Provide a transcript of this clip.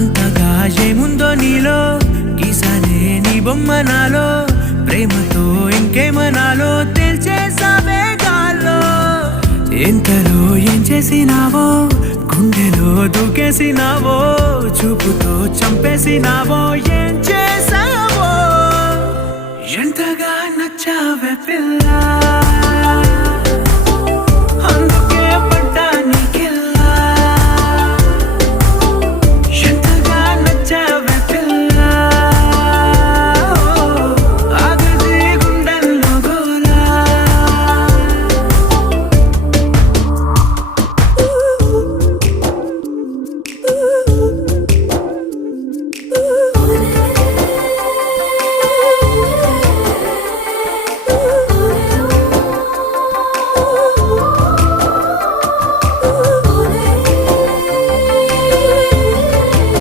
అంతగా ఏముందో నీలో గీసానే నీ బొమ్మ నాలో ప్రేమతో ఇంకేమనాలో తెలిచేసావే గాల్లో ఎంతలో ఏం చేసినావో గుండెలో దూకేసినావో చూపుతో చంపేసినావో ఏం చేసావో ఎంతగా నచ్చావే పిల్ల